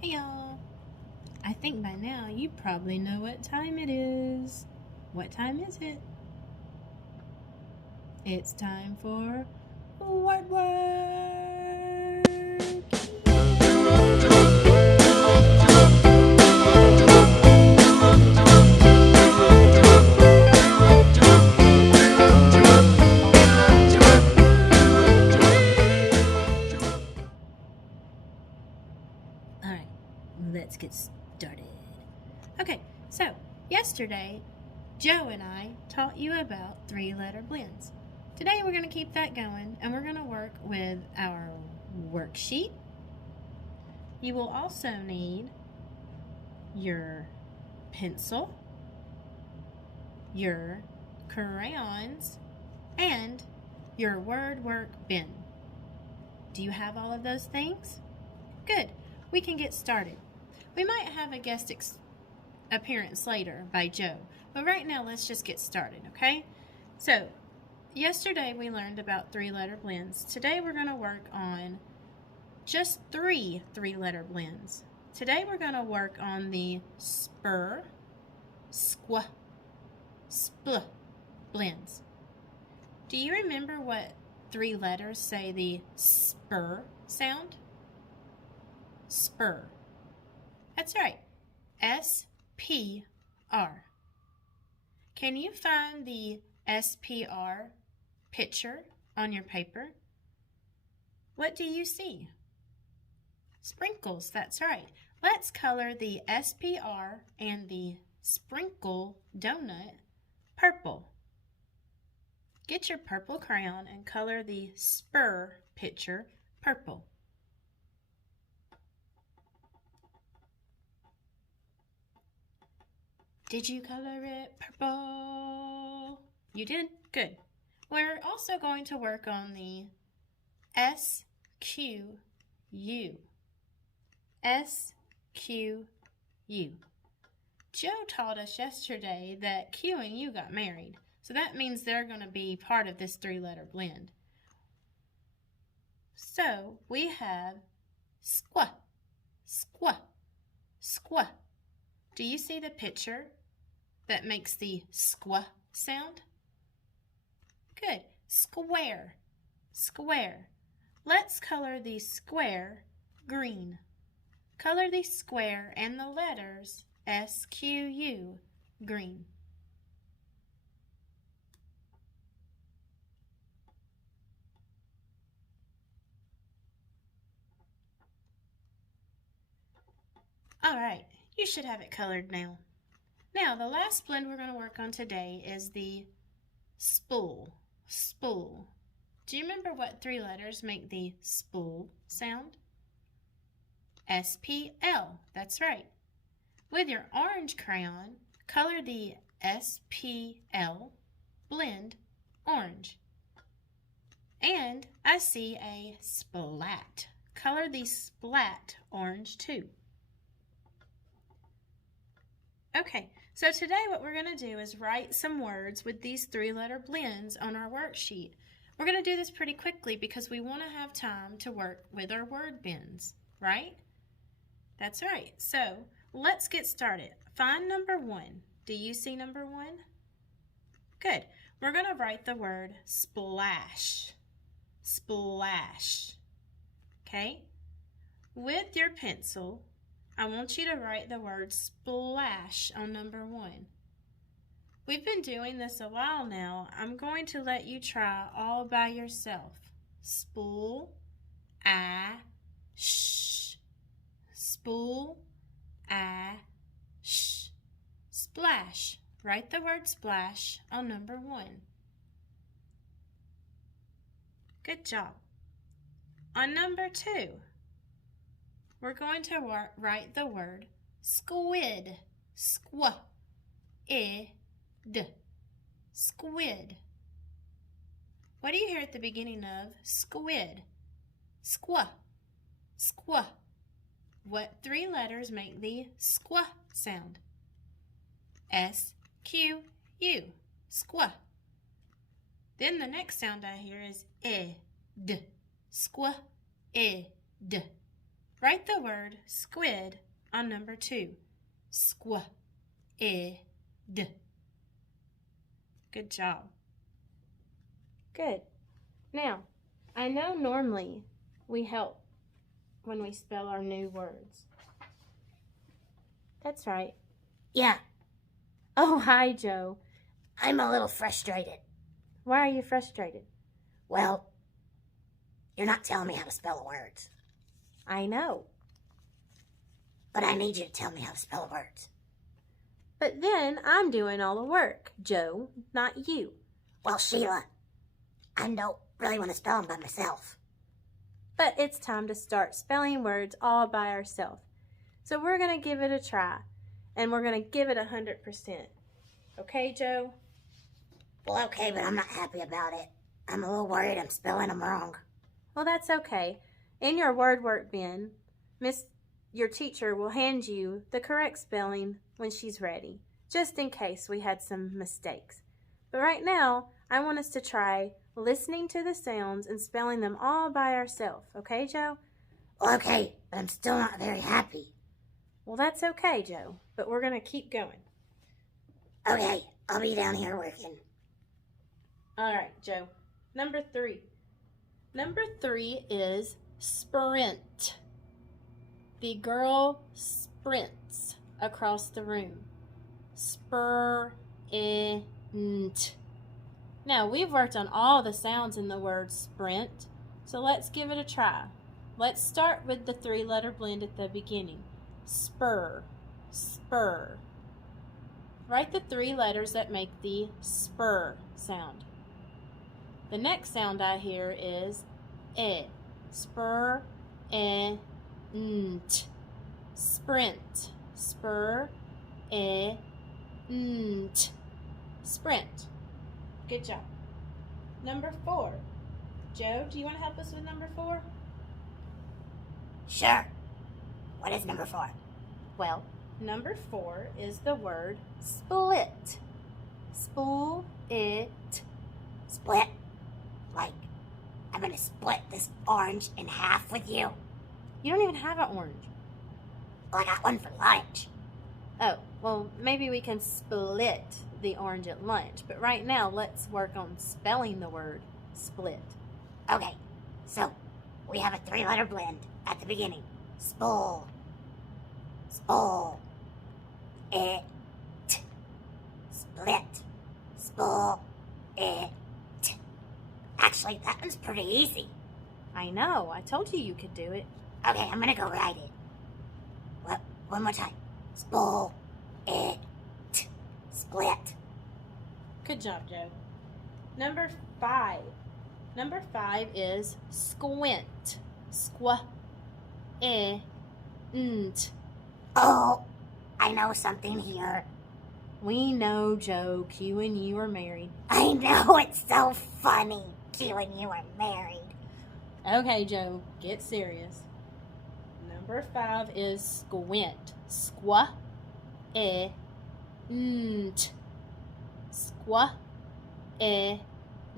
Hey y'all! I think by now you probably know what time it is. What time is it? It's time for word work! Alright, let's get started. Okay, so yesterday Joe and I taught you about three-letter blends. Today we're going to keep that going and we're going to work with our worksheet. You will also need your pencil, your crayons, and your word work bin. Do you have all of those things? Good. We can get started. We might have a guest appearance later by Joe, but right now let's just get started, okay? So, yesterday we learned about three-letter blends. Today we're going to work on just three-letter blends. Today we're going to work on the spur, squa, spl blends. Do you remember what three letters say the spur sound? Spur. That's right. S-P-R. Can you find the S-P-R picture on your paper? What do you see? Sprinkles, that's right. Let's color the S-P-R and the sprinkle donut purple. Get your purple crayon and color the spur picture purple. Did you color it purple? You did? Good. We're also going to work on the S-Q-U. S-Q-U. Joe taught us yesterday that Q and U got married, so that means they're going to be part of this three-letter blend. So we have squa, squa, squa. Do you see the picture that makes the squa sound? Good. Square, square. Let's color the square green. Color the square and the letters S-Q-U green. All right, you should have it colored now. Now, the last blend we're going to work on today is the spool, spool. Do you remember what three letters make the spool sound? S-P-L, that's right. With your orange crayon, color the S-P-L blend orange. And I see a splat. Color the splat orange too. Okay, so today what we're going to do is write some words with these three-letter blends on our worksheet. We're going to do this pretty quickly because we want to have time to work with our word bins, right? That's right. So let's get started. Find number 1. Do you see number 1? Good. We're going to write the word splash. Splash. Okay? With your pencil, I want you to write the word splash on number 1. We've been doing this a while now. I'm going to let you try all by yourself. Spool, sh. Spool, sh. Splash. Write the word splash on number 1. Good job. On number 2, we're going to write the word squid. Squa. D. Squid. What do you hear at the beginning of squid? Squa. Squa. What three letters make the squa sound? S-Q-U. Squa. Then the next sound I hear is d. Squa, d. Write the word squid on number 2. Squid. Good job. Good. Now, I know normally we help when we spell our new words. That's right. Yeah, Oh, hi, Joe. I'm a little frustrated. Why are you frustrated? Well, you're not telling me how to spell the words, I know. but I need you to tell me how to spell the words. But then I'm doing all the work, Joe, not you. Well, Sheila, I don't really want to spell them by myself. But it's time to start spelling words all by ourselves. So we're going to give it a try, and we're going to give it 100%. Okay, Joe? Well, okay, but I'm not happy about it. I'm a little worried I'm spelling them wrong. Well, that's okay. In your word work bin, your teacher will hand you the correct spelling when she's ready, just in case we had some mistakes. But right now, I want us to try listening to the sounds and spelling them all by ourselves. Okay, Joe? Well, okay, but I'm still not very happy. Well, that's okay, Joe, but we're going to keep going. Okay, I'll be down here working. All right, Joe. Number 3. Number 3 is sprint. The girl sprints across the room. Sprint. Now, we've worked on all the sounds in the word sprint, so let's give it a try. Let's start with the 3-letter blend at the beginning. Spur, spur. Write the 3 letters that make the spur sound. The next sound I hear is e. Spur, nt. Sprint. Spur, nt. Sprint. Good job. Number 4. Joe, do you want to help us with number 4? Sure. What is number 4? Well, number 4 is the word split. Split. Split? Like, I'm gonna split this orange in half with you? You don't even have an orange. Well, I got one for lunch. Oh, well, maybe we can split the orange at lunch. But right now, let's work on spelling the word split. Okay, so we have a 3-letter blend at the beginning. Spol. Spol. It. Split. Spol. It. Actually, that one's pretty easy. I know. I told you you could do it. Okay, I'm gonna go write it. What? One more time. Spol. It. Split. Good job, Joe. Number 5. Number 5 is squint. Squa. Nt. Oh, I know something here. We know, Joe, Q and you are married. I know, it's so funny. Q and you are married. Okay, Joe, get serious. Number 5 is squint. Squa. Nt. Squa.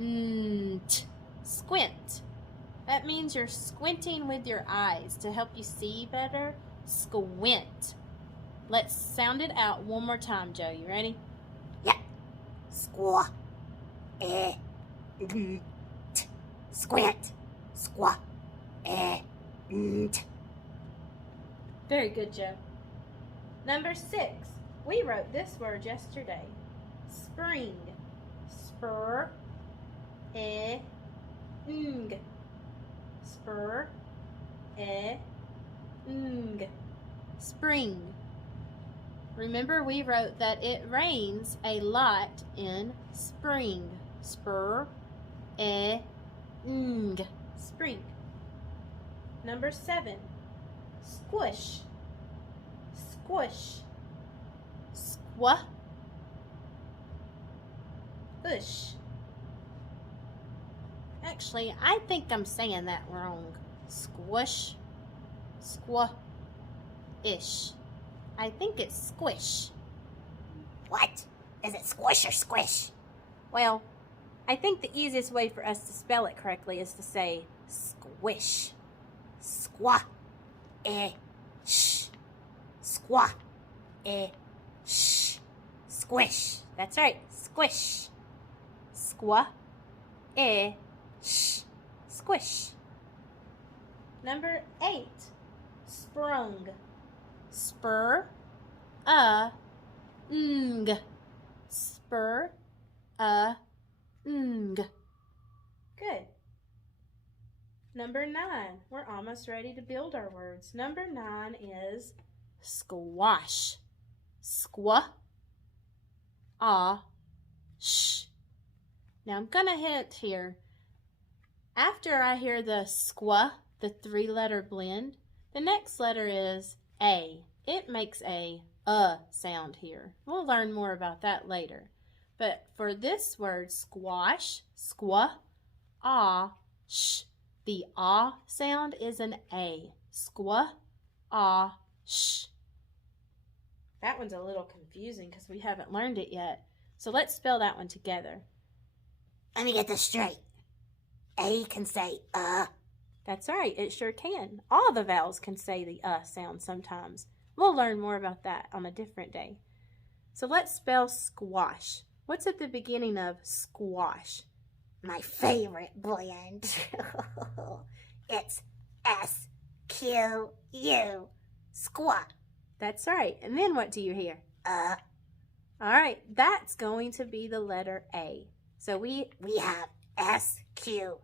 Nt. Squint. That means you're squinting with your eyes to help you see better. Squint. Let's sound it out one more time, Joe. You ready? Yeah. Squa. Nt. Squint. Squa. Nt. Very good, Joe. Number 6. We wrote this word yesterday. Spring. Spur. Ng. Spur. Ng. Spring. Remember, we wrote that it rains a lot in spring. Spur. Ng. Spring. Number 7. Squish. Squish. Squa. Ush. Actually, I think I'm saying that wrong. Squish. Squa. Ish. I think it's squish. What? Is it squish or squish? Well, I think the easiest way for us to spell it correctly is to say squish. Squa. sh. Squaw, sh. Squish. That's right, squish. Squaw, sh. Squish. Number 8, sprung. Spur, ng. Spur, ng. Good. Number 9, we're almost ready to build our words. Number 9 is squash. Squa, sh. Now I'm going to hint here. After I hear the squa, the 3-letter blend, the next letter is A. It makes a sound here. We'll learn more about that later. But for this word, squash, squa, sh, the sound is an A. Squa, sh. That one's a little confusing because we haven't learned it yet. So let's spell that one together. Let me get this straight. A can say That's right, it sure can. All the vowels can say the sound sometimes. We'll learn more about that on a different day. So let's spell squash. What's at the beginning of squash? My favorite blend. It's S-Q-U. Squat. That's right. And then what do you hear? All right, that's going to be the letter A. So we have S-Q-U-A.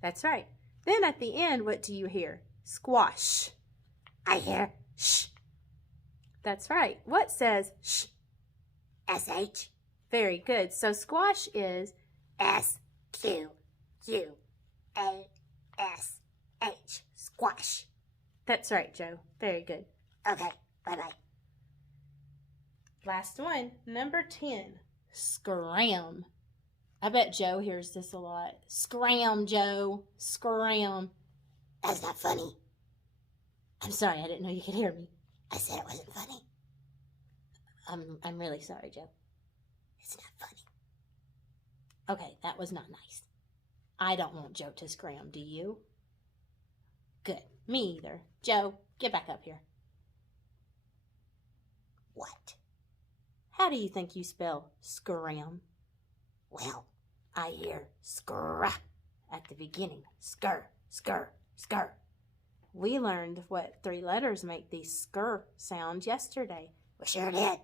That's right. Then at the end, what do you hear? Squash. I hear sh. That's right. What says sh? S-H. Very good. So squash is S-Q-U-A-S-H. Squash. That's right, Joe. Very good. Okay, bye-bye. Last one, number 10, scram. I bet Joe hears this a lot. Scram, Joe. Scram. That's not funny. I'm sorry, I didn't know you could hear me. I said it wasn't funny. I'm really sorry, Joe. It's not funny. Okay, that was not nice. I don't want Joe to scram, do you? Good. Me either. Joe, get back up here. What? How do you think you spell scram? Well, I hear scr at the beginning. Skr, skr, skr. We learned what 3 letters make the skr sound yesterday. We sure did.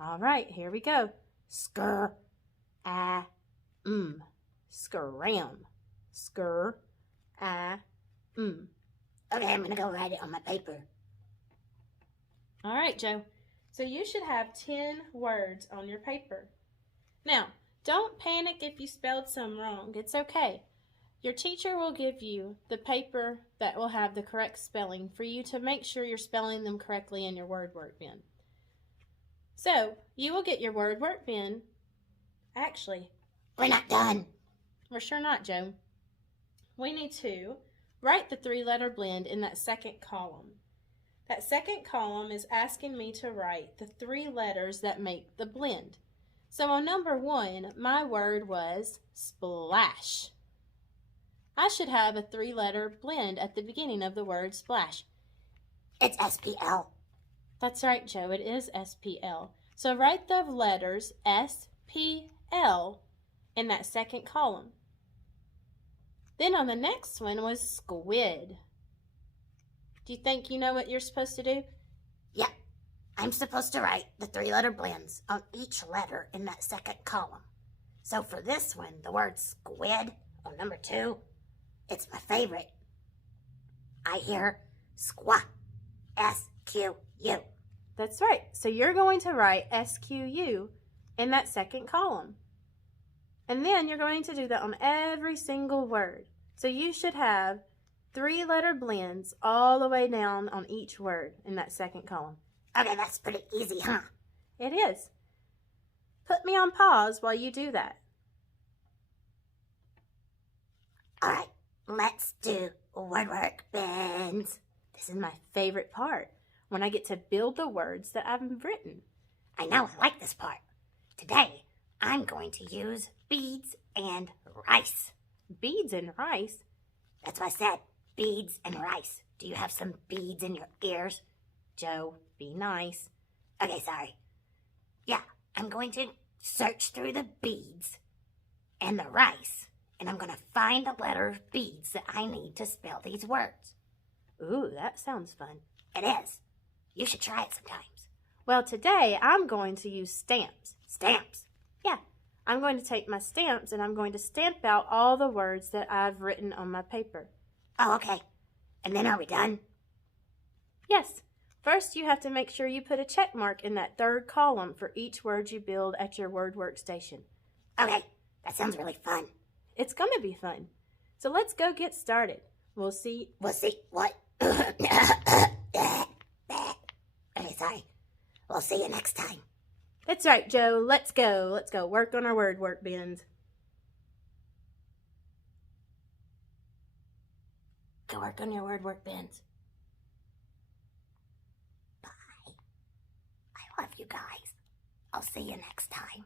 All right, here we go. Skr, scram. Skr, Okay, I'm going to go write it on my paper. All right, Joe. So you should have 10 words on your paper. Now, don't panic if you spelled some wrong. It's okay. Your teacher will give you the paper that will have the correct spelling for you to make sure you're spelling them correctly in your word workbook. So, you will get your word workbook. Actually, we're not done. We're sure not, Joe. We need to write the 3-letter blend in that second column. That second column is asking me to write the 3 letters that make the blend. So on number 1, my word was splash. I should have a 3-letter blend at the beginning of the word splash. It's S-P-L. That's right, Joe. It is S-P-L. So write the letters S-P-L in that second column. Then on the next one was squid. Do you think you know what you're supposed to do? Yeah, I'm supposed to write the 3-letter blends on each letter in that second column. So for this one, the word squid on number 2, it's my favorite. I hear squa, S-Q-U. That's right. So you're going to write S-Q-U in that second column. And then you're going to do that on every single word. So you should have 3-letter blends all the way down on each word in that second column. Okay, that's pretty easy, huh? It is. Put me on pause while you do that. All right, let's do word work blends. This is my favorite part, when I get to build the words that I've written. I know, I like this part. Today, I'm going to use beads and rice. Beads and rice? That's what I said, beads and rice. Do you have some beads in your ears? Joe, be nice. Okay, sorry. Yeah, I'm going to search through the beads and the rice, and I'm going to find the letter beads that I need to spell these words. Ooh, that sounds fun. It is. You should try it sometimes. Well, today I'm going to use stamps. Stamps. Yeah, I'm going to take my stamps and I'm going to stamp out all the words that I've written on my paper. Oh, okay. And then are we done? Yes. First, you have to make sure you put a check mark in that third column for each word you build at your word workstation. Okay, that sounds really fun. It's going to be fun. So let's go get started. We'll see. What? Okay, sorry. We'll see you next time. That's right, Joe. Let's go. Let's go work on our word work bins. Go work on your word work bins. Bye. I love you guys. I'll see you next time.